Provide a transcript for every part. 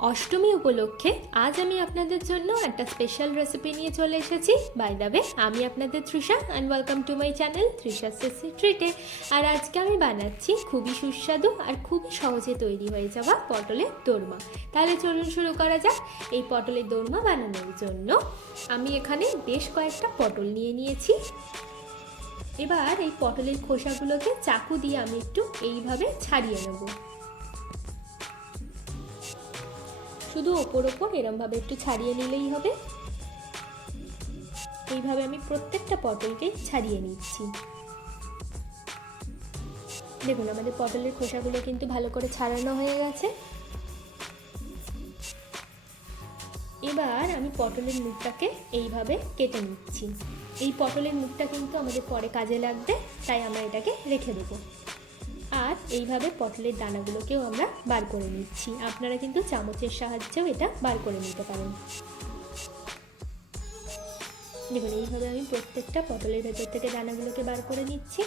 অষ্টমী উপলক্ষে আজ আমি আপনাদের জন্য একটা স্পেশাল রেসিপি নিয়ে চলে এসেছি। বাই দ্য ওয়ে, আমি আপনাদের Trisha and welcome to my channel Trisha সিসি ট্রিটে। আর আজকে আমি বানাচ্ছি খুবই সুস্বাদু আর খুবই সহজে তৈরি হয়ে যাওয়া পটলের দোরমা। তাহলে চলুন শুরু করা যাক। এই পটলের দোরমা বানানোর জন্য আমি এখানে বেশ কয়েকটা পটল নিয়ে নিয়েছি। এবার এই পটলের খোসাগুলোকে চাকু দিয়ে আমি একটু এইভাবে ছাড়িয়ে নেব। শুধু ওপর এরমভাবে একটু ছাড়িয়ে নিলেই হবে। এইভাবে আমি প্রত্যেকটা পটলকে ছাড়িয়ে নিচ্ছি। দেখুন আমাদের পটলের খোসাগুলো কিন্তু ভালো করে ছাড়ানো হয়ে গেছে। এবার আমি পটলের মুখটাকে এইভাবে কেটে নিচ্ছি। এই পটলের মুখটা কিন্তু আমাদের পরে কাজে লাগবে, তাই আমরা এটাকে রেখে দেবো। আর এইভাবে পটলের দানাগুলোকেও আমরা বার করে নিচ্ছি। আপনারা কিন্তু চামচের সাহায্যেও এটা বার করে নিতে পারেন। দেখুন এইভাবে আমি প্রত্যেকটা পটলের ভেতর থেকে দানাগুলোকে বার করে নিচ্ছি।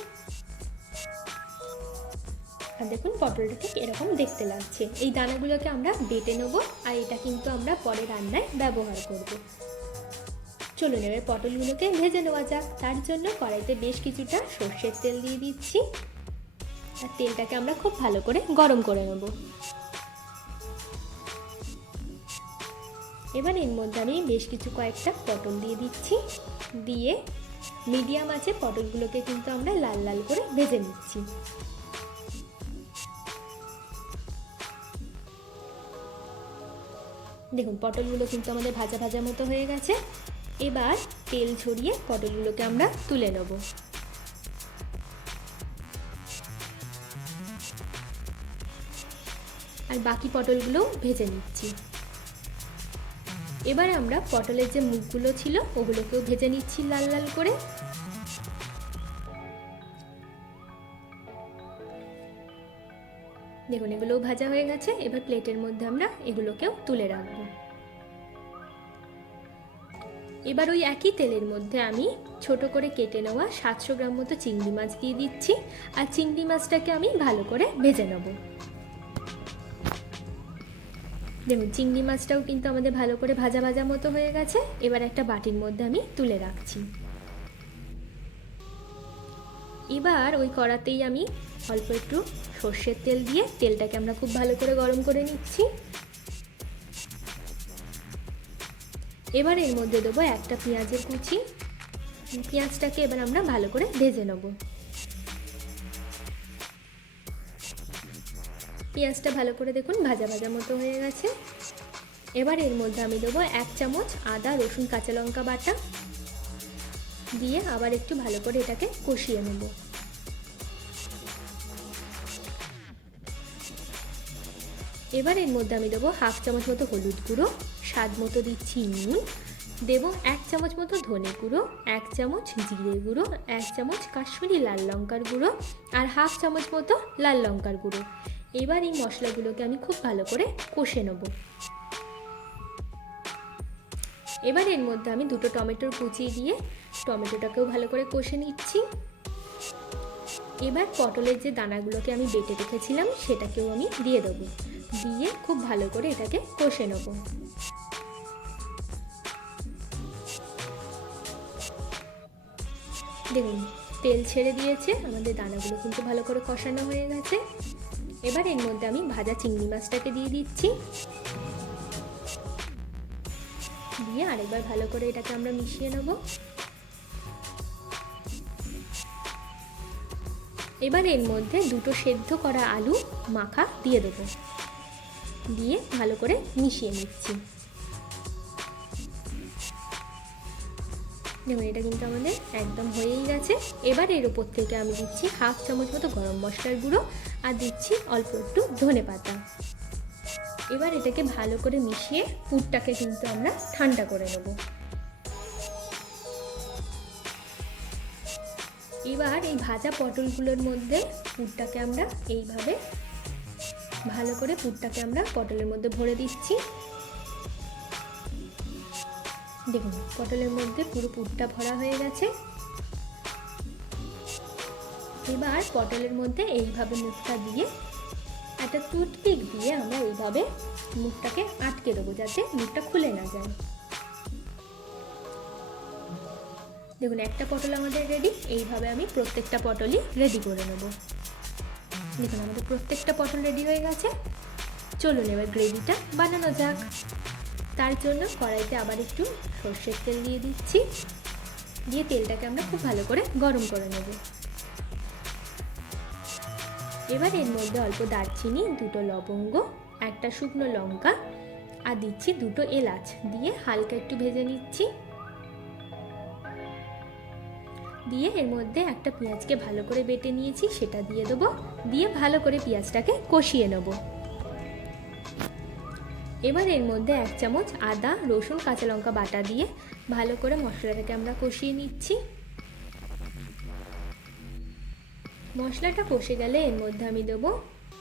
আর দেখুন পটলটা ঠিক এরকম দেখতে লাগছে। এই দানাগুলোকে আমরা বেটে নেবো, আর এটা কিন্তু আমরা পরে রান্নায় ব্যবহার করব। চলুন এবার পটলগুলোকে ভেজে নেওয়া যাক। তার জন্য কড়াইতে বেশ কিছুটা সর্ষের তেল দিয়ে দিচ্ছি। আর তেলটাকে আমরা খুব ভালো করে গরম করে নেব। এবার এর মধ্যে আমি বেশ কয়েকটা পটল দিয়ে দিচ্ছি। দিয়ে মিডিয়াম আঁচে পটলগুলোকে কিন্তু আমরা লাল লাল করে ভেজে নিচ্ছি। দেখুন পটলগুলো কিন্তু আমাদের ভাজা ভাজা মতো হয়ে গেছে। এবার তেল ছড়িয়ে পটলগুলোকে আমরা তুলে নেব। আর বাকি পটলগুলো ভেজে নিচ্ছি। এবারে আমরা পটলের যে মুখগুলো ছিল ওগুলোকেও ভেজে নিচ্ছি লাল লাল করে। দেখুন এগুলোও ভাজা হয়ে গেছে। এবার প্লেটের মধ্যে আমরা এগুলোকেও তুলে রাখবো। এবার ওই একই তেলের মধ্যে আমি ছোট করে কেটে নেওয়া 700 গ্রাম মতো চিংড়ি মাছ দিয়ে দিচ্ছি। আর চিংড়ি মাছটাকে আমি ভালো করে ভেজে নেব। দেখুন চিংড়ি মাছটাও কিন্তু আমাদের ভালো করে ভাজা ভাজা মতো হয়ে গেছে। এবার একটা বাটির মধ্যে আমি তুলে রাখছি। এবার ওই কড়াতেই আমি অল্প একটু সর্ষের তেল দিয়ে তেলটাকে আমরা খুব ভালো করে গরম করে নিচ্ছি। এবার এর মধ্যে দেবো একটা পেঁয়াজের কুচি। পেঁয়াজটাকে এবার আমরা ভালো করে ভেজে নেব। পেঁয়াজটা ভালো করে দেখুন ভাজা ভাজা মতো হয়ে গেছে। এবার এর মধ্যে আমি দেবো 1 চামচ আদা রসুন কাঁচা লঙ্কা বাটা দিয়ে আবার একটু ভালো করে এটাকে কষিয়ে নেব। এবার এর মধ্যে আমি দেবো 1/2 চামচ মতো হলুদ গুঁড়ো, স্বাদ মতো দিচ্ছি নুন, দেবো 1 চামচ মতো ধনে গুঁড়ো, 1 চামচ জিরে গুঁড়ো, 1 চামচ কাশ্মীরি লাল লঙ্কার গুঁড়ো আর 1/2 চামচ মতো লাল লঙ্কার গুঁড়ো। এবার এই মশলাগুলোকে আমি খুব ভালো করে কষে নেব। এবার এর মধ্যে আমি 2টো টমেটোর কুচি দিয়ে টমেটোটাকেও ভালো করে কষে নিচ্ছি। এবার পটলের যে দানাগুলোকে আমি বেটে রেখেছিলাম সেটাকেও আমি দিয়ে দেবো। দিয়ে খুব ভালো করে এটাকে কষে নেব। দেখুন তেল ছেড়ে দিয়েছে, আমাদের দানাগুলো কিন্তু ভালো করে কষানো হয়ে গেছে। এবার এর মধ্যে আমি ভাজা চিংড়ি মাছটাকে দিয়ে দিচ্ছি। দিয়ে আরেকবার ভালো করে এটাকে আমরা মিশিয়ে নেব। এবার এর মধ্যে 2টো সেদ্ধ করা আলু মাখা দিয়ে দেবো। দিয়ে ভালো করে মিশিয়ে নিচ্ছি। দেখুন এটা কিন্তু আমাদের একদম হয়েই গেছে। এবার এর উপর থেকে আমি দিচ্ছি 1/2 চামচ মতো গরম মশলার গুঁড়ো আর দিচ্ছি অল্প একটু ধনেপাতা। এবার এটাকে ভালো করে মিশিয়ে পুরটাকে কিন্তু আমরা ঠান্ডা করে নেব। এবার এই ভাজা পটলগুলোর মধ্যে পুরটাকে আমরা এইভাবে ভালো করে পুরটাকে আমরা পটলের মধ্যে ভরে দিচ্ছি। দেখুন পটলের মধ্যে পুরো পুরটা ভরা হয়ে গেছে। এবার পটলের মধ্যে এইভাবে মুখটা দিয়ে একটা টুথপিক দিয়ে আমরা এইভাবে মুখটাকে আটকে দেবো যাতে মুখটা খুলে না যায়। দেখুন একটা পটল আমাদের রেডি। এইভাবে আমি প্রত্যেকটা পটলই রেডি করে নেব। দেখুন আমাদের প্রত্যেকটা পটল রেডি হয়ে গেছে। চলুন এবার গ্রেভিটা বানানো যাক। তার জন্য কড়াইতে আবার একটু সর্ষের তেল দিয়ে দিচ্ছি। দিয়ে তেলটাকে আমরা খুব ভালো করে গরম করে নেব। এবার এর মধ্যে অল্প দারচিনি, 2টো লবঙ্গ, একটা শুকনো লঙ্কা আর দিচ্ছি 2টো এলাচ দিয়ে হালকা একটু ভেজে নিচ্ছি। দিয়ে এর মধ্যে একটা পেঁয়াজকে ভালো করে বেটে নিয়েছি সেটা দিয়ে দেবো। দিয়ে ভালো করে পেঁয়াজটাকে কষিয়ে নেব। এবার এর মধ্যে 1 চামচ আদা, রসুন, কাঁচা লঙ্কা বাটা দিয়ে ভালো করে মশলাটাকে আমরা কষিয়ে নিচ্ছি। মশলাটা কষে গেলে এর মধ্যে আমি দেবো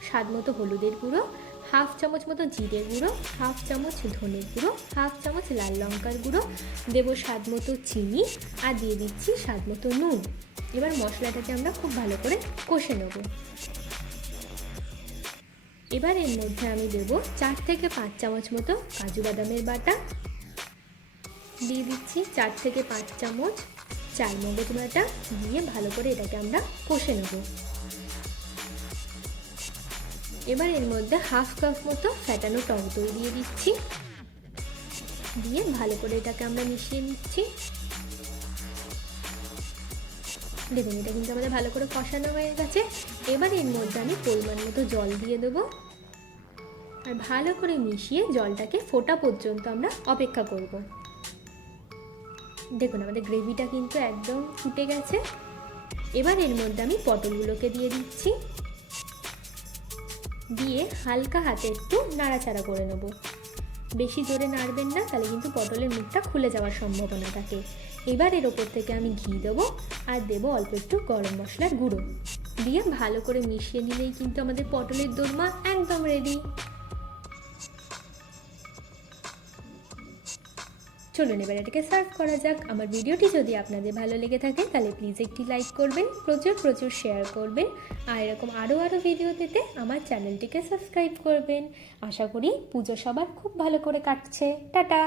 স্বাদ মতো হলুদের গুঁড়ো, 1/2 চামচ মতো জিরে গুঁড়ো, 1/2 চামচ ধনে গুঁড়ো, 1/2 চামচ লাল লঙ্কার গুঁড়ো, দেবো স্বাদ মতো চিনি আর দিয়ে দিচ্ছি স্বাদ মতো নুন। এবার মশলাটাকে আমরা খুব ভালো করে কষে নেব। এবার এর মধ্যে আমি দেবো 4 থেকে 5 চামচ মতো কাজু বাদামের বাটা, দিয়ে দিচ্ছি 4 থেকে 5 চামচ চালমগজ বাটা, দিয়ে ভালো করে এটাকে আমরা কষে নেব। এবার এর মধ্যে 1/2 কাপ মতো ফ্যাটানো টক দই দিয়ে দিচ্ছি। দিয়ে ভালো করে এটাকে আমরা মিশিয়ে নিচ্ছি। দেখুন এটা কিন্তু আমাদের ভালো করে কষানো হয়ে গেছে। এবার এর মধ্যে আমি পরিমাণ মতো জল দিয়ে দেবো আর ভালো করে মিশিয়ে জলটাকে ফোটা পর্যন্ত আমরা অপেক্ষা করব। দেখুন আমাদের গ্রেভিটা কিন্তু একদম ফুটে গেছে। এবার এর মধ্যে আমি পটলগুলোকে দিয়ে দিচ্ছি। দিয়ে হালকা হাতে একটু নাড়াচাড়া করে নেব। বেশি জোরে নাড়বেন না, তাহলে কিন্তু পটলের মুখটা খুলে যাওয়ার সম্ভাবনা থাকে। এবার এর ওপর থেকে আমি ঘি দেবো আর দেবো অল্প একটু গরম মশলার গুঁড়ো। দিয়ে ভালো করে মিশিয়ে নিলেই কিন্তু আমাদের পটলের দোরমা একদম রেডি। চলুন এবার এটাকে সার্ভ করা যাক। আমার ভিডিওটি যদি আপনাদের ভালো লেগে থাকে তাহলে প্লিজ একটি লাইক করবেন, প্রচুর শেয়ার করবেন আর এরকম আরও ভিডিও পেতে আমার চ্যানেলটিকে সাবস্ক্রাইব করবেন। আশা করি পুজো সবার খুব ভালো করে কাটছে। টাটা।